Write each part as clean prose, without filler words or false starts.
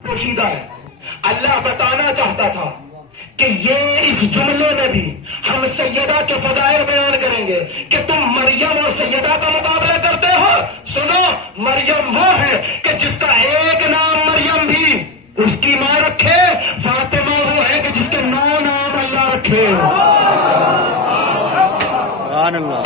پوشیدہ ہے. اللہ بتانا چاہتا تھا کہ یہ اس جملے میں بھی ہم سیدہ کے فضائل بیان کریں گے کہ تم مریم اور سیدہ کا مقابلہ کرتے ہو. سنو، مریم وہ ہے کہ جس کا ایک نام مریم بھی اس کی ماں رکھے. فاطمہ وہ ہے کہ جس کے 9 نام اللہ رکھے. سبحان اللہ.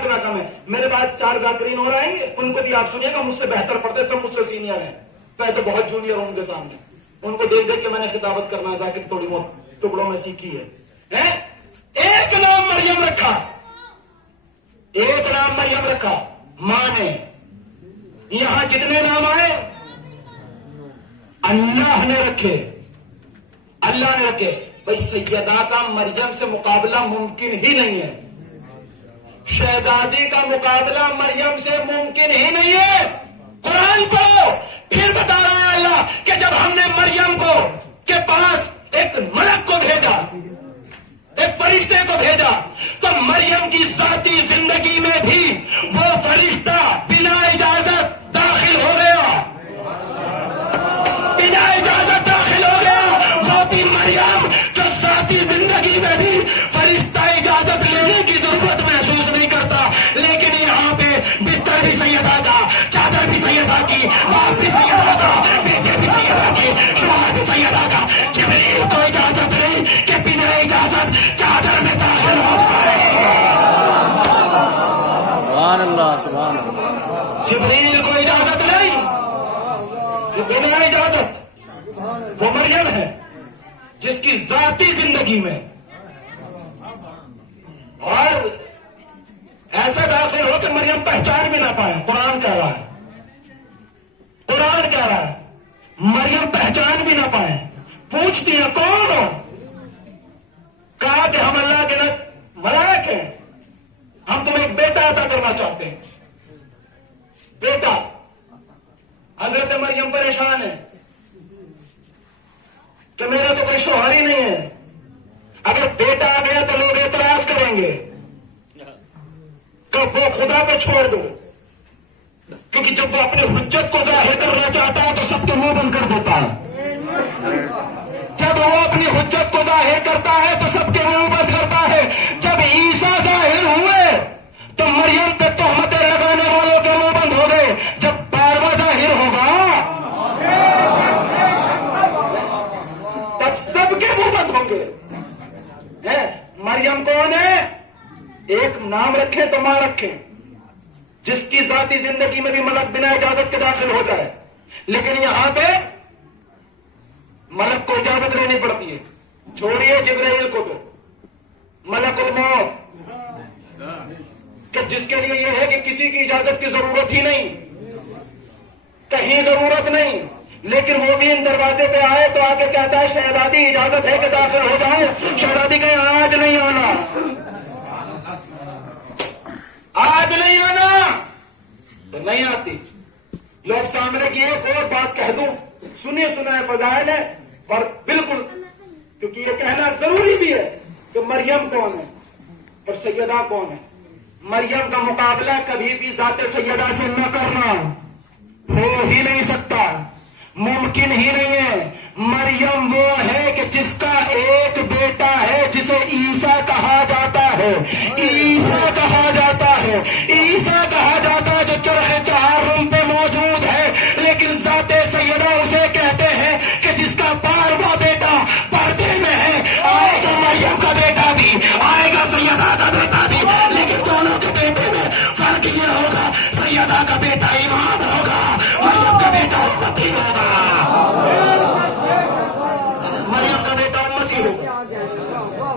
جتنا کم ہے. میرے بعد 4 ذاکرین اور آئیں گے، ان کو بھی آپ سنیے گا. مجھ سے بہتر پڑھتے، سب مجھ سے سینئر ہیں. میں تو بہت جونیئر ہوں ان کے سامنے. ان کو دیکھ دیکھ کے میں نے خطابت کرنا ہے ذاکر تھوڑی بہت ٹکڑوں میں سیکھی ہے. ایک نام مریم رکھا، ایک نام مریم رکھا ماں نے. یہاں جتنے نام آئے اللہ نے رکھے، اللہ نے رکھے. بھائی سیدہ کا مریم سے مقابلہ ممکن ہی نہیں ہے. شہزادی کا مقابلہ مریم سے ممکن ہی نہیں ہے. قرآن پڑھو، پھر بتا رہا ہے اللہ کہ جب ہم نے مریم کو کے پاس ایک ملک کو بھیجا، ایک فرشتے کو بھیجا، تو مریم کی ذاتی زندگی میں بھی وہ فرشتہ بنا اجازت داخل ہو گیا. بنا اجازت داخل ہو گیا. وہ تھی مریم جو ذاتی زندگی میں بھی فرشتہ اجازت لینے کی ضرورت محسوس نہیں کرتا. لیکن یہاں پہ بستر بھی سیدہ کا، چادر بھی سیدہ کی، باپ بھی سیدہ کا، بیٹے بھی سیدہ کی، شوہر بھی سیدہ کا. جبریل کو اجازت نہیں کہ بنا اجازت چادر میں داخل ہو جائے. سبحان اللہ، سبحان اللہ. جبریل کو اجازت نہیں کہ بنا اجازت. وہ مریم ہے جس کی ذاتی زندگی میں اور ایسا داخل ہو کہ مریم پہچان بھی نہ پائے. قرآن کہہ رہا ہے، قرآن کہہ رہا ہے مریم پہچان بھی نہ پائے. پوچھتی ہیں کون ہو؟ کہا کہ ہم اللہ کے ملائک ہیں، ہم تمہیں ایک بیٹا عطا کرنا چاہتے ہیں. بیٹا. حضرت مریم پریشان ہے کہ میرا تو کوئی شوہر ہی نہیں ہے. اگر بیٹا آ گیا تو لوگ اعتراض کریں گے کہ وہ خدا پہ چھوڑ دو، کیونکہ جب وہ اپنی حجت کو ظاہر کرنا چاہتا ہے تو سب کے منہ بند کر دیتا ہے. جب وہ اپنی حجت کو ظاہر کرتا ہے تو سب کے منہ بند کرتا ہے. جب عیسیٰ ظاہر ہوئے تو مریم پہ تہمتیں لگانے والوں کے منہ بند ہو گئے. جب 12واں ظاہر ہوگا تب سب کے منہ بند ہوں گے. مریم کون ہے؟ ایک نام رکھیں تو ماں رکھیں، جس کی ذاتی زندگی میں بھی ملک بنا اجازت کے داخل ہو جائے. لیکن یہاں پہ ملک کو اجازت لینی پڑتی ہے. چھوڑیے جبرائیل کو، تو ملک الموت کہ جس کے لیے یہ ہے کہ کسی کی اجازت کی ضرورت ہی نہیں، کہیں ضرورت نہیں. لیکن وہ بھی ان دروازے پہ آئے تو آگے کہتا ہے شہزادی اجازت ہے کہ داخل ہو جاؤ. شہزادی کہیں آج نہیں آنا، آج نہیں آنا. تو نہیں آتی. لوگ سامنے کی ایک اور بات کہہ دوں، سنیے سنا ہے فضائل ہے اور بالکل، کیونکہ یہ کہنا ضروری بھی ہے کہ مریم کون ہے اور سیدہ کون ہے. مریم کا مقابلہ کبھی بھی ذات سیدہ سے نہ کرنا، ہو ہی نہیں سکتا، ممکن ہی نہیں ہے. مریم وہ ہے کہ جس کا ایک بیٹا ہے جسے عیسیٰ کہا جاتا ہے. عیسیٰ کہا جاتا ہے، عیسیٰ کہا جاتا ہے جو چرخ چہارم پہ موجود ہے. لیکن ذات سیدہ اسے کہتے ہیں کہ جس کا 12واں بیٹا پردے میں ہے. آئے گا مریم کا بیٹا بھی، آئے گا سیدہ کا بیٹا بھی، لیکن دونوں کے بیٹے میں فرق یہ ہوگا سیدہ کا بیٹا امام ہوگا، مریم کا بیٹا امتی ہوگا. مریم کا بیٹا امتی ہوگا.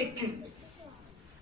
21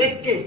21।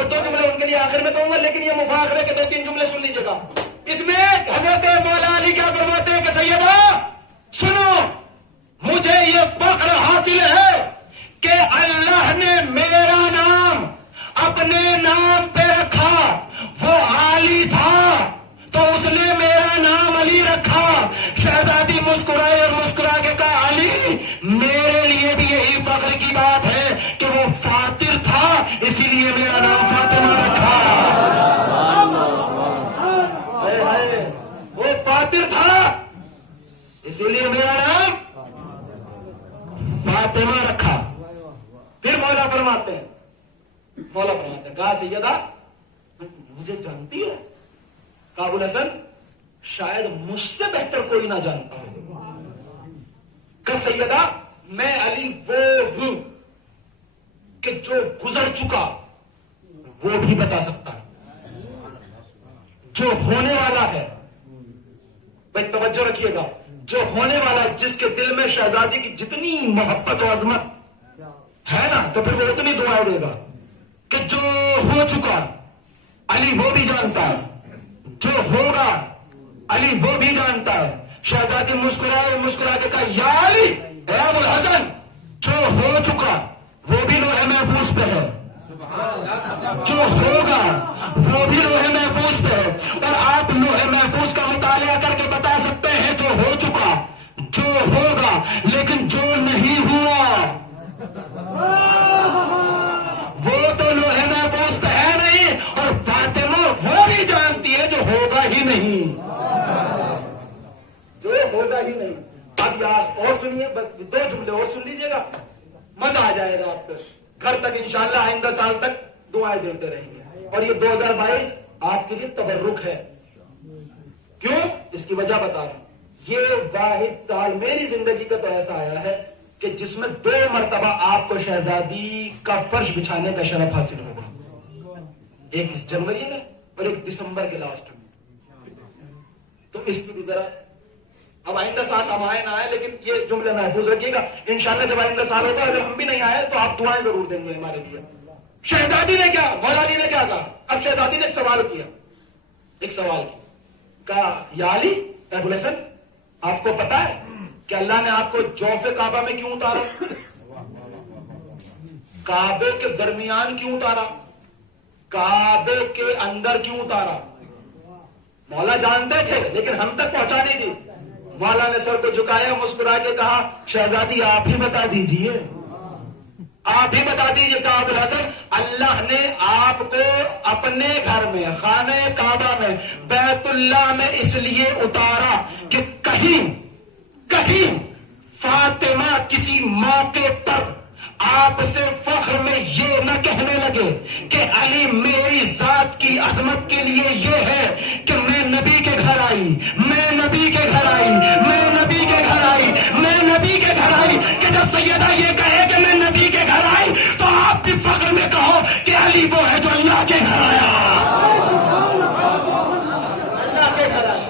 وہ 2 جملے ان کے لیے آخر میں کہوں گا، لیکن یہ مفاخرے کے 2-3 جملے سن لیجیے گا. اس میں حضرت مولا علی کیا فرماتے ہیں کہ سیدہ سنو، مجھے یہ فخر حاصل ہے کہ اللہ نے میرا نام اپنے نام پہ رکھا. وہ علی تھا تو اس نے میرا نام علی رکھا. شہزادی مسکرائے اور مسکرا کے کہا علی میرے لیے بھی یہی فخر کی بات ہے کہ وہ فاتر تھا اسی لیے میرا نام فاطمہ رکھا. وہ فاتر تھا اسی لیے میرا نام فاطمہ رکھا. پھر مولا فرماتے ہیں کہا سیدہ مجھے جانتی ہے؟ کہا ابو الحسن شاید مجھ سے بہتر کوئی نہ جانتا ہو. کہ سیدہ میں علی وہ ہوں کہ جو گزر چکا وہ بھی بتا سکتا ہے، جو ہونے والا ہے. بھائی توجہ رکھیے گا، جو ہونے والا ہے، جس کے دل میں شہزادی کی جتنی محبت و عظمت ہے نا تو پھر وہ اتنی دعائیں دے گا کہ جو ہو چکا علی وہ بھی جانتا ہے، جو ہوگا علی وہ بھی جانتا ہے. شہزادی مسکرا کے کہا یا علی اے ابو الحسن جو ہو چکا وہ بھی لوح محفوظ پہ ہے، جو ہوگا وہ بھی لوح محفوظ پہ ہے. اور آپ لوح محفوظ کا مطالعہ کر کے بتا سکتے ہیں جو ہو چکا جو ہوگا، لیکن جو نہیں ہوا وہ تو لوح محفوظ پہ ہے نہیں. اور فاطمہ وہ بھی جانتی ہے جو ہوگا ہی نہیں، جو ہوگا ہی نہیں. اب یار اور سنیے، بس 2 جملے اور سن لیجیے گا، مزہ آ جائے گا آپ کو. گھر تک انشاءاللہ آئندہ سال تک دعائیں دیتے رہیں گے. اور یہ 2022 آپ کے لیے تبرک ہے. کیوں؟ اس کی وجہ بتا رہا ہوں. یہ واحد سال میری زندگی کا تو ایسا آیا ہے کہ جس میں 2 مرتبہ آپ کو شہزادی کا فرش بچھانے کا شرف حاصل ہوگا. ایک اس جنوری میں اور ایک دسمبر کے لاسٹ میں. تو اس کی بھی ذرا اب آئندہ سال ہم آئے نہ آئے لیکن یہ جملے محفوظ رکھیے گا. انشاءاللہ جب آئندہ سال ہوگا اگر ہم بھی نہیں آئے تو آپ دعائیں ضرور دیں گے ہمارے لیے. شہزادی نے کیا، مولا علی نے کیا کہا؟ اب شہزادی نے ایک سوال کیا، کہا یا علی اے ابو الحسن آپ کو پتا ہے کہ اللہ نے آپ کو جوف کعبہ میں کیوں اتارا؟ کعبے کے درمیان کیوں اتارا؟ کعبے کے اندر کیوں اتارا؟ مولا جانتے تھے لیکن ہم تک پہنچا نہیں دی. مولا نے سر کو جھکایا، مسکرا کے کہا شہزادی آپ ہی بتا دیجئے، آپ ہی بتا دیجئے. کہا ابو الحسن اللہ نے آپ کو اپنے گھر میں خانہ کعبہ میں بیت اللہ میں اس لیے اتارا کہ کہیں فاطمہ کسی موقع پر آپ سے فخر میں یہ نہ کہنے لگے کہ علی میری ذات کی عظمت کے لیے یہ ہے کہ میں نبی کے گھر آئی، میں نبی کے گھر آئی، میں نبی کے گھر آئی، میں نبی کے گھر آئی. کہ جب سیدہ یہ کہے کہ میں نبی کے گھر آئی تو آپ بھی فخر میں کہو کہ علی وہ ہے جو اللہ کے گھر آیا، اللہ کے گھر آیا،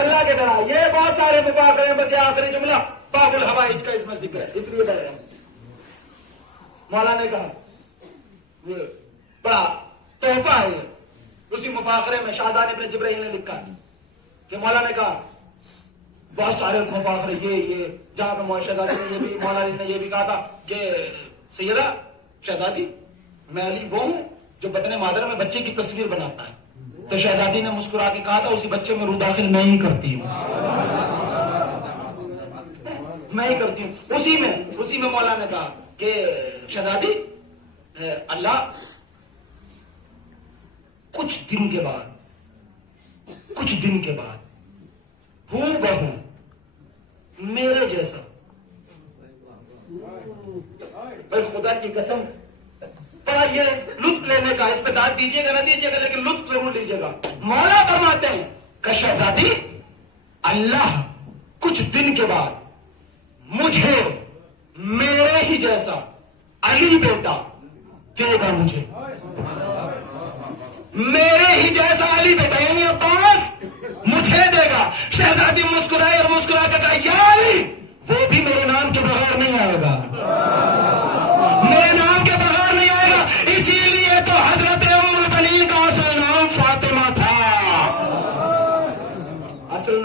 اللہ کے گھر آیا. یہ بہت سارے مفاخرے ہیں، بس یہ آخری جملہ باب الحوائج کا اس میں ذکر ہے اس لیے کہہ رہے ہیں. مولا نے کہا یہ بڑا تحفہ ہے. اسی مفاخرے میں شاہزادہ ابن جبرائیل نے لکھا کہ مولا نے کہا بہت سارے مفاخرے یہ جہاں پہ شہزادی نے یہ بھی مولا نے یہ بھی کہا تھا کہ سیدہ شہزادی میں علی وہ ہوں جو بطن مادر میں بچے کی تصویر بناتا ہے. تو شہزادی نے مسکرا کے کہا تھا اسی بچے میں روح داخل میں ہی کرتی ہوں، میں ہی کرتی ہوں. اسی میں مولا نے کہا کہ شہزادی اللہ کچھ دن کے بعد ہو بہو میرے جیسا، بھائی خدا کی قسم بڑا یہ لطف لینے کا، اس پہ داد دیجیے گا نہ دیجیے گا لیکن لطف ضرور لیجیے گا. مولا فرماتے ہیں کہ شہزادی اللہ کچھ دن کے بعد مجھے میرے ہی جیسا علی بیٹا دے گا، مجھے میرے ہی جیسا علی بیٹا یعنی عباس مجھے دے گا. شہزادی مسکرائے اور مسکرا کے کہا یا علی وہ بھی میرے نام کے بغیر نہیں آئے گا، میرے نام کے بغیر نہیں آئے گا. اسی لیے تو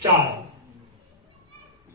4।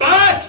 5।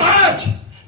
5।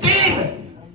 3।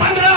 15।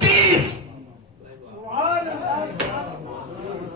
30।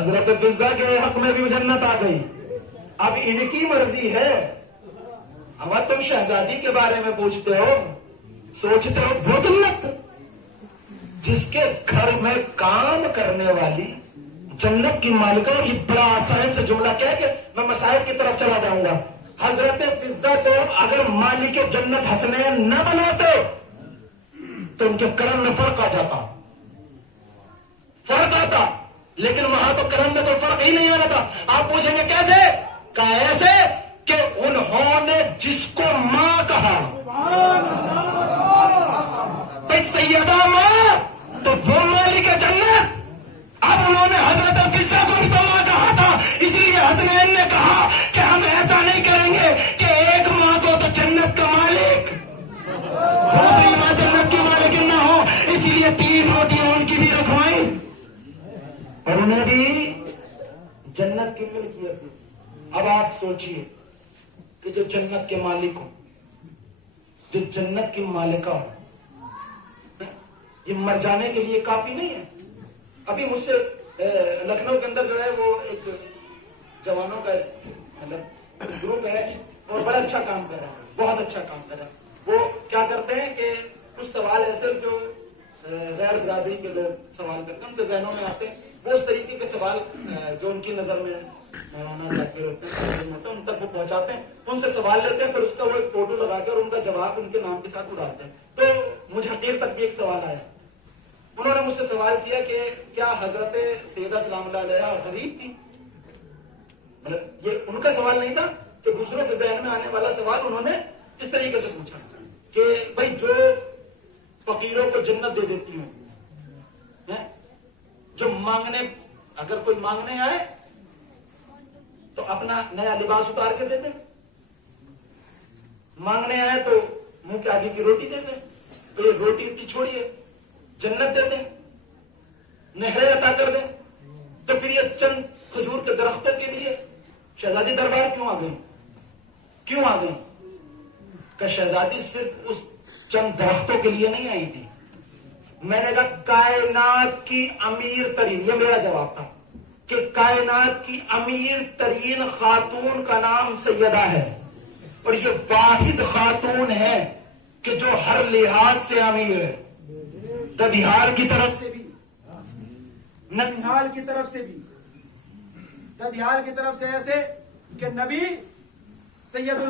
حضرت فضا کے حق میں بھی جنت آ گئی. اب ان کی مرضی ہے. اب تم شہزادی کے بارے میں پوچھتے ہو, سوچتے ہو وہ جنت جس کے گھر میں کام کرنے والی جنت کی مالکہ. اور یہ بڑا آسان سے جملہ کہہ کہ میں مسائل کی طرف چلا جاؤں گا. حضرت فضا کو اگر مالک جنت حسنین نہ بناتے تو ان کے کرم میں فرق آ جاتا, فرق آتا. لیکن وہاں تو کرم میں تو فرق ہی نہیں آنا تھا. آپ پوچھیں گے کیسے؟ کیسے کہ انہوں نے جس کو ماں کہا, بھائی سیدہ ماں تو وہ مالک جنت. اب انہوں نے حضرت فضا کو بھی تو ماں کہا تھا, اس لیے حسنین نے کہا کہ ہم ایسا نہیں کریں گے کہ ایک ماں کو تو جنت کا مالک, دوسری ماں جنت کی مالک نہ ہو, اس لیے 3 روٹیاں ان کی بھی رکھوائیں اور انہیں بھی جنت کی ملکیت دی. اب آپ سوچئے کہ جو جنت کے مالک ہو, جو جنت کی مالکہ ہو, یہ مر جانے کے لیے کافی نہیں ہے. ابھی مجھ سے لکھنؤ کے اندر جو ہے وہ ایک جوانوں کا مطلب گروپ ہے اور بڑا اچھا کام کر رہا ہے, بہت اچھا کام کر رہا ہے. وہ کیا کرتے ہیں کہ کچھ سوال ایسے جو غیر برادری کے لوگ سوال کرتے ہیں, ان کے ذہنوں میں آتے ہیں, وہ اس طریقے کے سوال جو ان کی نظر میں ہونا چاہتے ہوتے ہیں ان تک وہ پہنچاتے ہیں, ان سے سوال لیتے ہیں, پھر اس کا وہ ایک فوٹو لگا کے اور ان کا جواب ان کے نام کے ساتھ اڑاتے ہیں. تو مجھے حقیر تک بھی ایک سوال آیا. انہوں نے مجھ سے سوال کیا کہ کیا حضرت سیدہ سلام اللہ علیہ غریب تھی؟ مطلب یہ ان کا سوال نہیں تھا کہ دوسروں کے ذہن میں آنے والا سوال انہوں نے اس طریقے سے پوچھا کہ بھائی جو فقیروں کو جنت دے دیتی ہوں, جو مانگنے, اگر کوئی مانگنے آئے تو اپنا نیا لباس اتار کے دے دیں, مانگنے آئے تو منہ کے آگے کی روٹی دے دیں, تو یہ روٹی اتنی چھوڑیے جنت دے دیں, نہریں عطا کر دیں. تو پھر یہ چند کھجور کے درختوں کے لیے شہزادی دربار کیوں آ گئی؟ کیوں آ گئی؟ کہ شہزادی صرف اس چند درختوں کے لیے نہیں آئی تھی. میں نے کہا کائنات کی امیر ترین, یہ میرا جواب تھا کہ کائنات کی امیر ترین خاتون کا نام سیدہ ہے, اور یہ واحد خاتون ہے کہ جو ہر لحاظ سے امیر ہے. ددیال کی طرف سے بھی, ننہال کی طرف سے بھی, ددیال کی طرف سے ایسے کہ نبی سید